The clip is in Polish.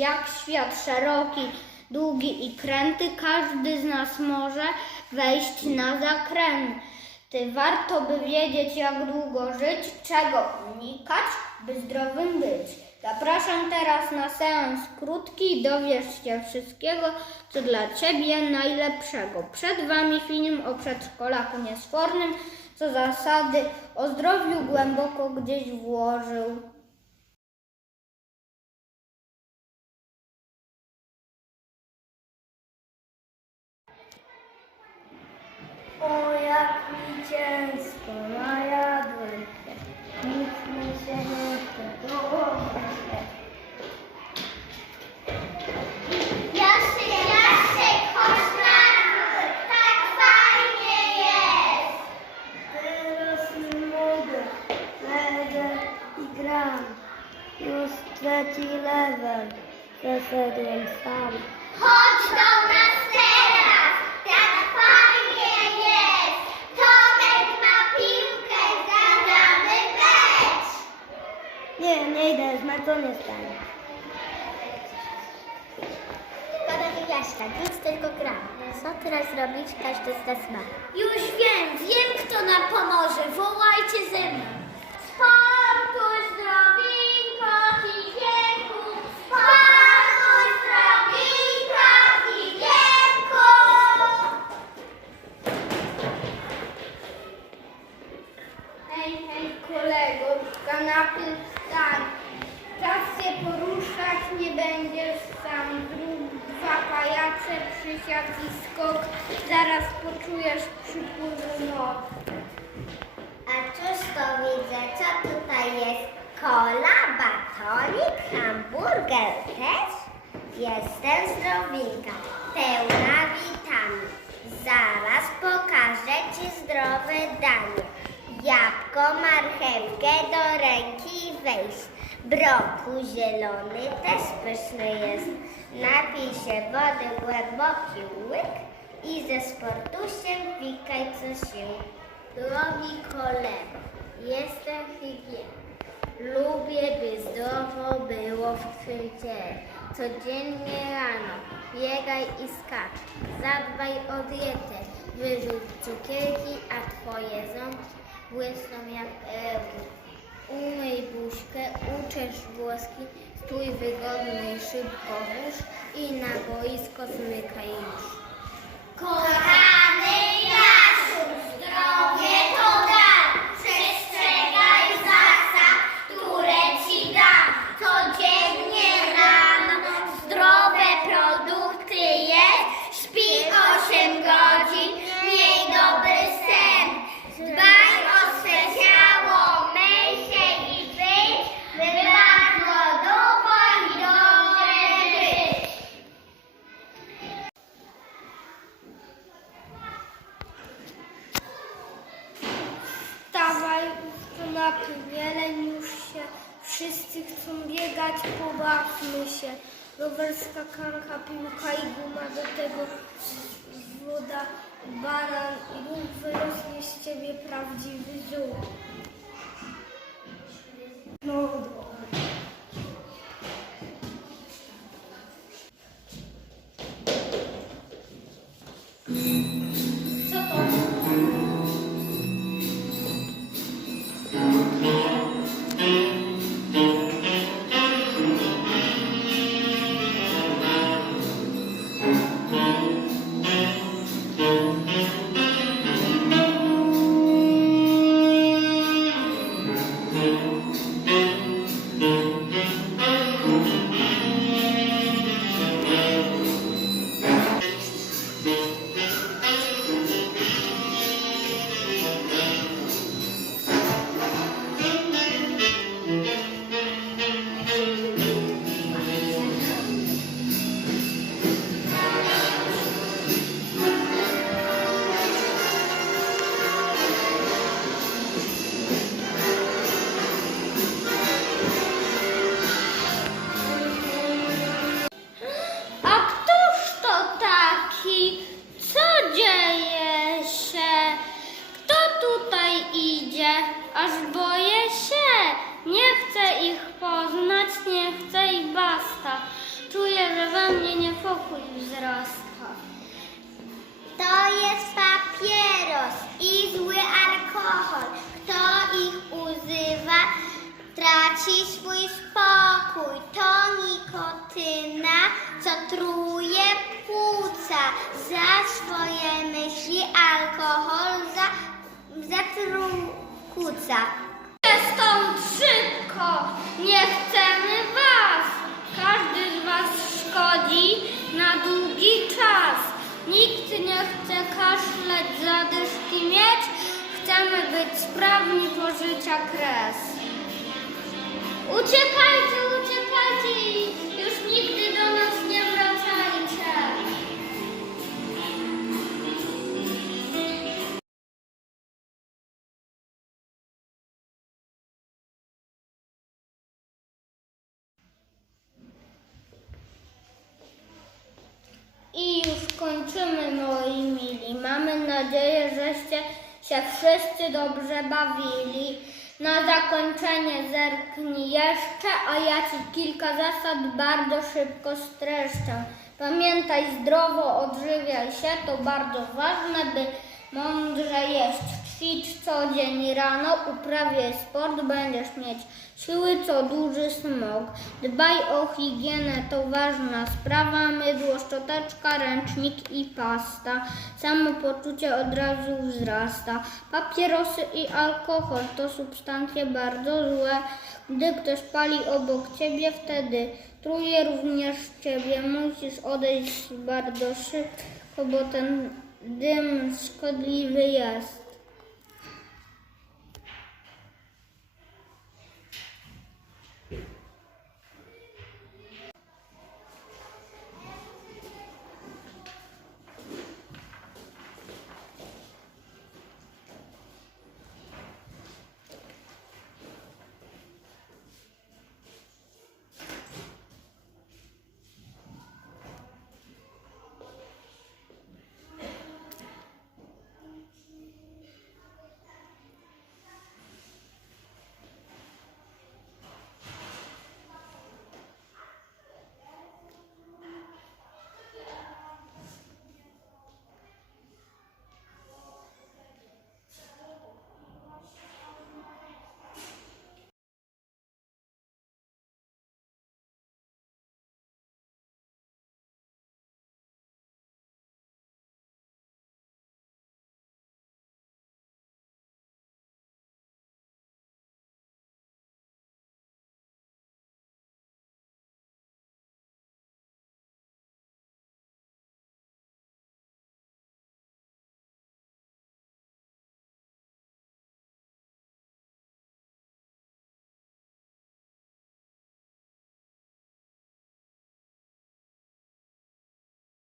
jak świat szeroki, długi i kręty, każdy z nas może wejść na zakręty. Warto by wiedzieć, jak długo żyć, czego unikać, by zdrowym być. Zapraszam teraz na seans krótki i dowiesz się wszystkiego, co dla Ciebie najlepszego. Przed Wami film o przedszkolaku niesfornym, co zasady o zdrowiu głęboko gdzieś włożył. O, jak mi ciężko najadłem się, nic mi się nie chce, dołożę się. Chodź na dwór, tak fajnie jest. Teraz nie mogę, leżę i gram. Już trzeci level, przeszedłem sam. Chodź do nas teraz, tak fajnie jest. Tomek ma piłkę, zagramy mecz. Nie, nie idę, zmęczony stanie. Szkoda Jaśka, nic tylko gra. Co teraz robić, każdy z nas ma. Już wiem, wiem kto nam pomoże. Wołajcie ze mną. Przysiad i skok. Zaraz poczujesz przypływ nóg. A cóż to widzę, co tutaj jest? Kola, batonik, hamburger też? Jestem zdrowinka, pełna witamin. Zaraz pokażę Ci zdrowe danie. Jabłko, marchewkę do ręki weź. Broku zielony też pyszny jest. Napij się wody głęboki łyk i ze sportusiem wikaj co się. Drogi kolego, jestem higienik. Lubię, by zdrowo było w twym ciele. Codziennie rano biegaj i skacz. Zadbaj o dietę. Wyrzuć cukierki, a twoje ząbki błysną jak ełki. Umyj buźkę, uczesz włoski, stój wygodny i szybko włóż i na boisko zmykaj już. Kochany wszyscy chcą biegać, pobawmy się. Rowerska kanka, piłka i guma, do tego woda, banan i Bóg wyrośnie z ciebie prawdziwy ziół. No, aż boję się. Nie chcę ich poznać, nie chcę ich basta. Czuję, że we mnie niepokój wzrasta. To jest papieros i zły alkohol. Kto ich używa, traci swój spokój. To nikotyna, co truje płuca. Za swoje myśli alkohol za, zatruwa zatrukuca. Stąd szybko, nie chcemy was. Każdy z was szkodzi na długi czas. Nikt nie chce kaszleć, zadyszki mieć. Chcemy być sprawni po życia kres. Uciekajcie, uciekajcie kończymy, moi mili. Mamy nadzieję, żeście się wszyscy dobrze bawili. Na zakończenie zerknij jeszcze, a ja Ci kilka zasad bardzo szybko streszczę. Pamiętaj, zdrowo odżywiaj się, to bardzo ważne, by mądrze jeść. Ćwicz co dzień rano, uprawiaj sport, będziesz mieć siły co duży smok. Dbaj o higienę, to ważna sprawa, mydło, szczoteczka, ręcznik i pasta. Samopoczucie od razu wzrasta. Papierosy i alkohol to substancje bardzo złe. Gdy ktoś pali obok ciebie, wtedy truje również ciebie. Musisz odejść bardzo szybko, bo ten dym szkodliwy jest.